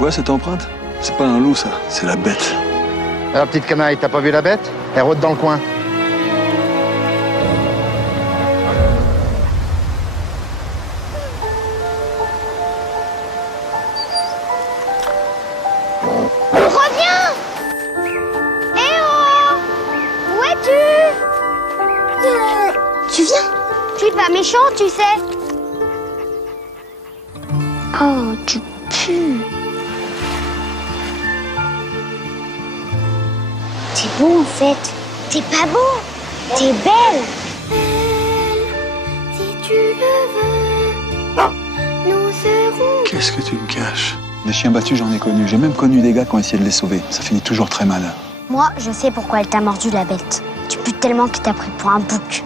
vois cette empreinte? C'est pas un loup, ça. C'est la bête. Alors, petite canaille, t'as pas vu la bête? Elle rôde dans le coin. Reviens! Eh oh! Où es-tu? Tu viens? Tu es pas méchant, tu sais. Oh, tu pues. T'es beau en fait. T'es pas beau. T'es belle. Si tu le veux, nous serons. Qu'est-ce que tu me caches? Des chiens battus, j'en ai connu. J'ai même connu des gars qui ont essayé de les sauver. Ça finit toujours très mal. Moi, je sais pourquoi elle t'a mordu, la bête. Tu pues tellement que t'as pris pour un bouc.